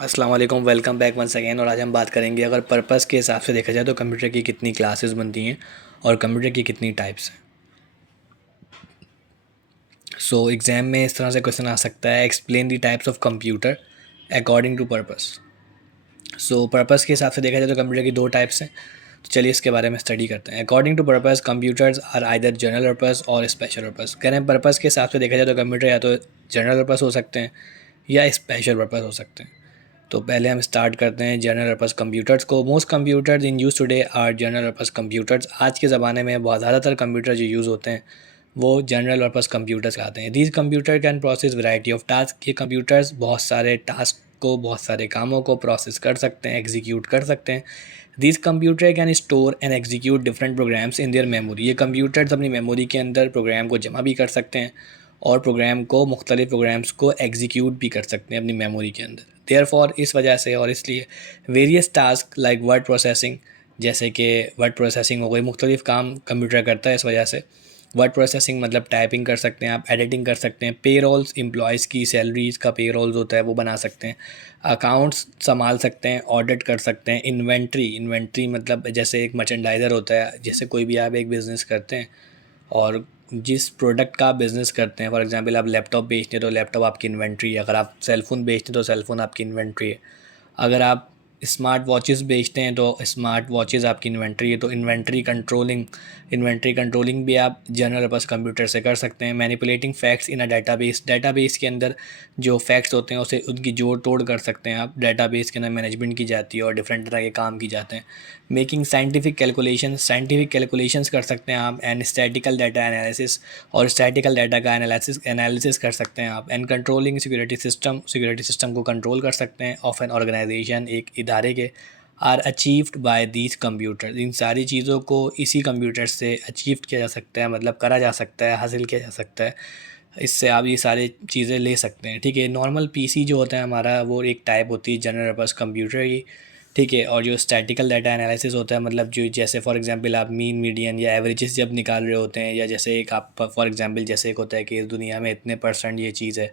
अस्सलाम वालेकुम, welcome back once again. और आज हम बात करेंगे अगर पर्पस के हिसाब से देखा जाए तो कंप्यूटर की कितनी क्लासेस बनती हैं और कंप्यूटर की कितनी टाइप्स हैं। एग्ज़ाम में इस तरह से क्वेश्चन आ सकता है, explain the types of computer according to purpose. Purpose के हिसाब से देखा जाए तो कंप्यूटर की दो टाइप्स हैं। तो चलिए इसके बारे में स्टडी करते हैं। According to purpose computers are either general purpose और स्पेशल पर्पस। कह रहे हैं पर्पस के हिसाब से देखा जाए तो कंप्यूटर या तो जनरल पर्पस हो सकते हैं या स्पेशल पर्पस हो सकते हैं। तो पहले हम स्टार्ट करते हैं जनरल पर्पस कंप्यूटर्स को। Most computers in use today are general purpose computers. आज के ज़माने में बहुत ज़्यादातर कंप्यूटर जो यूज़ होते हैं वो जनरल पर्पस कंप्यूटर्स कहते हैं। These computer can process variety of task. ये कंप्यूटर्स बहुत सारे टास्क को, बहुत सारे कामों को प्रोसेस कर सकते हैं, एग्जीक्यूट कर सकते हैं। These computer can store and execute different programs in their memory. ये कंप्यूटर्स अपनी मेमोरी के अंदर प्रोग्राम को जमा भी कर सकते हैं और प्रोग्राम को, मुख्तलिफ प्रोग्राम्स को एग्जीक्यूट भी कर सकते हैं अपनी मेमोरी के अंदर। देयर फॉर इस वजह से और इसलिए various task like word processing, जैसे कि वर्ड प्रोसेसिंग हो गई, मुख्तलिफ काम कंप्यूटर करता है। इस वजह से वर्ड प्रोसेसिंग मतलब टाइपिंग कर सकते हैं आप, एडिटिंग कर सकते हैं, पे रोल्स, एम्प्लॉयज़ की सैलरीज़ का पे रोल्स होता है वो बना सकते हैं, अकाउंट्स संभाल सकते हैं, ऑडिट कर सकते हैं, इन्वेंट्री, इन्वेंट्री मतलब जैसे एक मर्चेंडाइज़र होता है, जैसे कोई भी आप एक बिज़नेस करते हैं और जिस प्रोडक्ट का आप बिज़नेस करते हैं, फॉर एग्जांपल आप लैपटॉप बेचते हैं तो लैपटॉप आपकी इन्वेंट्री है, अगर आप सेल फ़ोन बेचते हैं तो सेल फ़ोन आपकी इन्वेंट्री है, अगर आप स्मार्ट वॉचेस बेचते हैं तो स्मार्ट वॉचेस आपकी इन्वेंट्री है। तो इन्वेंट्री कंट्रोलिंग भी आप जनरल पर्पस कंप्यूटर से कर सकते हैं। Manipulating facts in a database, database के अंदर जो फैक्ट्स होते हैं उसे उनकी जोड़ तोड़ कर सकते हैं आप। डेटाबेस के अंदर मैनेजमेंट की जाती है और डिफरेंट तरह के काम की जाते हैं। मेकिंग साइंटिफिक कैलकुलेशंस कर सकते हैं आप। एंड स्टैटिकल डाटा एनालिसिस, और स्टैटिकल डाटा का एनालिसिस कर सकते हैं आप। एंड कंट्रोलिंग सिक्योरिटी सिस्टम को कंट्रोल कर सकते हैं ऑफ एन ऑर्गेनाइजेशन, एक इदारे के। Are achieved by these computer, इन सारी चीज़ों को इसी कंप्यूटर से अचीव किया जा सकता है, मतलब करा जा सकता है, हासिल किया जा सकता है। इससे आप ये सारी चीज़ें ले सकते हैं। ठीक है, नॉर्मल पीसी जो होता है हमारा वो एक टाइप होती है जनरल पर्पस कंप्यूटर की। ठीक है, और जो स्टैटिकल डाटा एनालिसिस होता है, मतलब जो जैसे फॉर एग्जांपल आप मीन, मीडियन या एवरेजेस जब निकाल रहे होते हैं, या जैसे एक आप फॉर एग्जांपल जैसे एक होता है कि इस दुनिया में इतने परसेंट ये चीज़ है,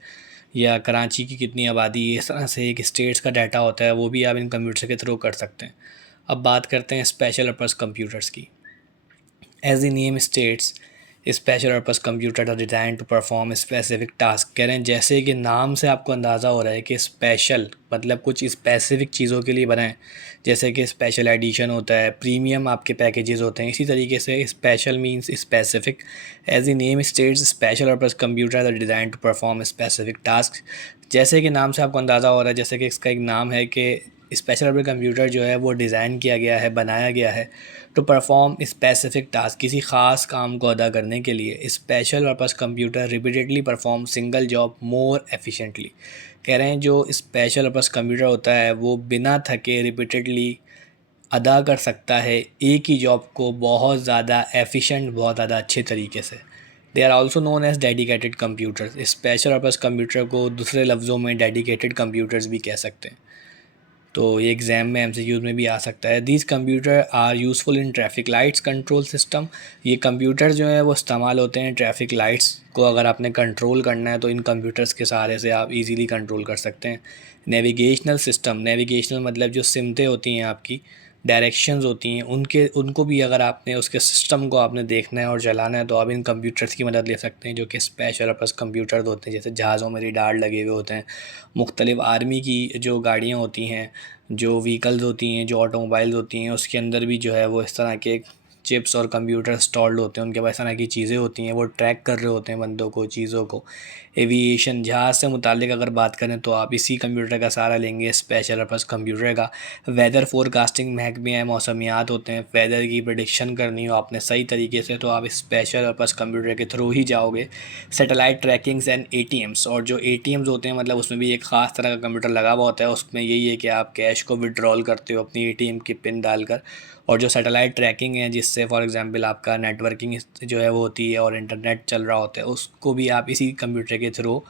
या कराची की कितनी आबादी है, इस तरह से एक स्टेट्स का डाटा होता है, वो भी आप इन कंप्यूटर के थ्रू कर सकते हैं। अब बात करते हैं स्पेशल पर्पस कंप्यूटर्स की। As the name states, special purpose computer are design to perform specific task. कह रहे हैं जैसे कि नाम से आपको अंदाज़ा हो रहा है कि स्पेशल मतलब कुछ स्पेसिफिक चीज़ों के लिए बनाएं, जैसे कि स्पेशल एडिशन होता है, प्रीमियम आपके पैकेजेस होते हैं, इसी तरीके से special means specific. As the name states special purpose computer are design to perform specific task. जैसे कि नाम से आपको अंदाज़ा हो रहा है, जैसे कि इसका एक नाम है कि स्पेशल पर्पस कंप्यूटर जो है वो डिज़ाइन किया गया है, बनाया गया है टू परफॉर्म स्पेसिफिक टास्क, किसी ख़ास काम को अदा करने के लिए। Special purpose computer repeatedly perform single job मोर एफिशिएंटली। कह रहे हैं जो स्पेशल पर्पस कंप्यूटर होता है वो बिना थके रिपीटेडली अदा कर सकता है एक ही जॉब को बहुत ज़्यादा एफिशिएंट, बहुत ज़्यादा अच्छे तरीके से। They are also known as dedicated computers. Special purpose computer को दूसरे लफ्ज़ों में डेडिकेटेड कंप्यूटर्स भी कह सकते हैं। तो ये एग्ज़ाम में एमसीक्यूज़ में भी आ सकता है। These computer are useful in traffic lights control system. ये कंप्यूटर जो है वो इस्तेमाल होते हैं ट्रैफिक लाइट्स को, अगर आपने कंट्रोल करना है तो इन कंप्यूटर्स के सहारे से आप इजीली कंट्रोल कर सकते हैं। नेविगेशनल सिस्टम, नेविगेशनल मतलब जो सिमतें होती हैं आपकी, डायरेक्शंस होती हैं, उनको भी अगर आपने उसके सिस्टम को आपने देखना है और चलाना है तो आप इन कंप्यूटर्स की मदद ले सकते हैं, जो कि स्पेशल पर्पस कंप्यूटर होते हैं। जैसे जहाज़ों में रिडार लगे हुए होते हैं, मुख्तलिफ़ आर्मी की जो गाड़ियाँ होती हैं, जो व्हीकल्स होती हैं, जो ऑटोमोबाइल्स होती हैं, उसके अंदर भी जो है वो इस तरह के चिप्स और कंप्यूटर इंस्टॉल्ड होते हैं, उनके पास इस तरह की चीज़ें होती हैं, वो ट्रैक कर रहे होते हैं बंदों को, चीज़ों को। एविएशन, जहाज़ से मुतालिक अगर बात करें तो आप इसी कंप्यूटर का सहारा लेंगे, स्पेशल पर्पस कंप्यूटर का। वेदर फोरकास्टिंग, महकमे हैं, मौसमियात होते हैं, वेदर की प्रडिक्शन करनी हो आपने सही तरीके से तो आप स्पेशल पर्पस कंप्यूटर के थ्रू ही जाओगे। सैटेलाइट ट्रैकिंग्स एंड एटीएम्स, और जो एटीएम्स होते हैं मतलब उसमें भी एक ख़ास तरह का कंप्यूटर लगा हुआ होता है, उसमें यही है कि आप कैश को विड्रॉल करते हो अपनी एटीएम की पिन डालकर। और जो सैटेलाइट ट्रैकिंग है, जिससे फॉर एग्जांपल आपका नेटवर्किंग जो है वो होती है और इंटरनेट चल रहा होता है, उसको भी आप इसी कंप्यूटर के थ्रू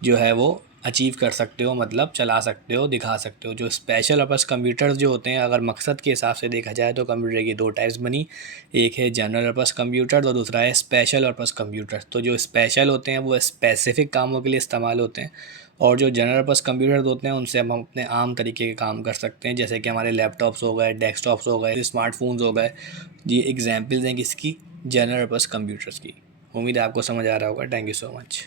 जो है वो अचीव कर सकते हो, मतलब चला सकते हो, दिखा सकते हो। जो स्पेशल पर्पस कंप्यूटर्स जो होते हैं, अगर मकसद के हिसाब से देखा जाए तो कंप्यूटर की दो टाइप्स बनी, एक है जनरल पर्पस कंप्यूटर और दूसरा है स्पेशल पर्पस कंप्यूटर। तो जो स्पेशल होते हैं वो स्पेसिफिक कामों के लिए इस्तेमाल होते हैं और जो जनरल पर्पस कंप्यूटर होते हैं उनसे हम अपने आम तरीके के काम कर सकते हैं, जैसे कि हमारे लैपटॉप्स हो गए, डेस्कटॉप्स हो गए, स्मार्टफोन्स हो गए। ये एग्जाम्पल्स हैं किसकी, जनरल पर्पस कंप्यूटर्स की। उम्मीद है आपको समझ आ रहा होगा। Thank you so much.